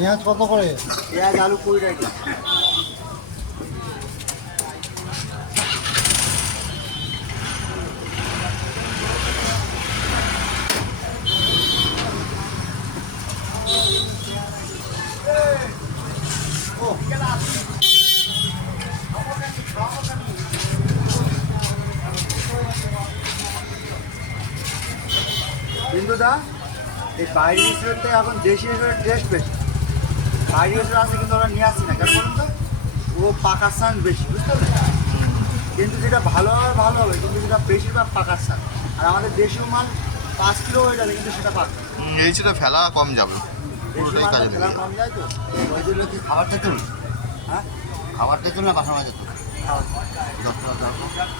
পেঁয়াজ কত করে? পেঁয়াজ আলু 20 টাকা। কিন্তু দা এই বাইরের রেস্টুরেন্টে এখন দেশি রেস্টুরেন্ট টেস্ট বেশি। বাইরের রেস্টুরেন্ট আছে কিন্তু ওরা নিয়ে আসছে না, কেন বলুন তো? ও পাকার চান্স বেশি, বুঝতে পারলেন? কিন্তু যেটা ভালো হবে ভালো হবে, কিন্তু যেটা বেশিরভাগ পাকার চান্স। আর আমাদের দেশীয় মাল 5 কিলো হয়ে যাবে, কিন্তু সেটা পাক এই ছিল ফেলা কম যাবে, পুরোটাই কাজে খেলা লাগে। কম যায় তো। ওই জন্য কি খাবারটা তুল, হ্যাঁ খাবারটা তুল না বাসা মাঝে তুল খাবার 10 টাকা দাও।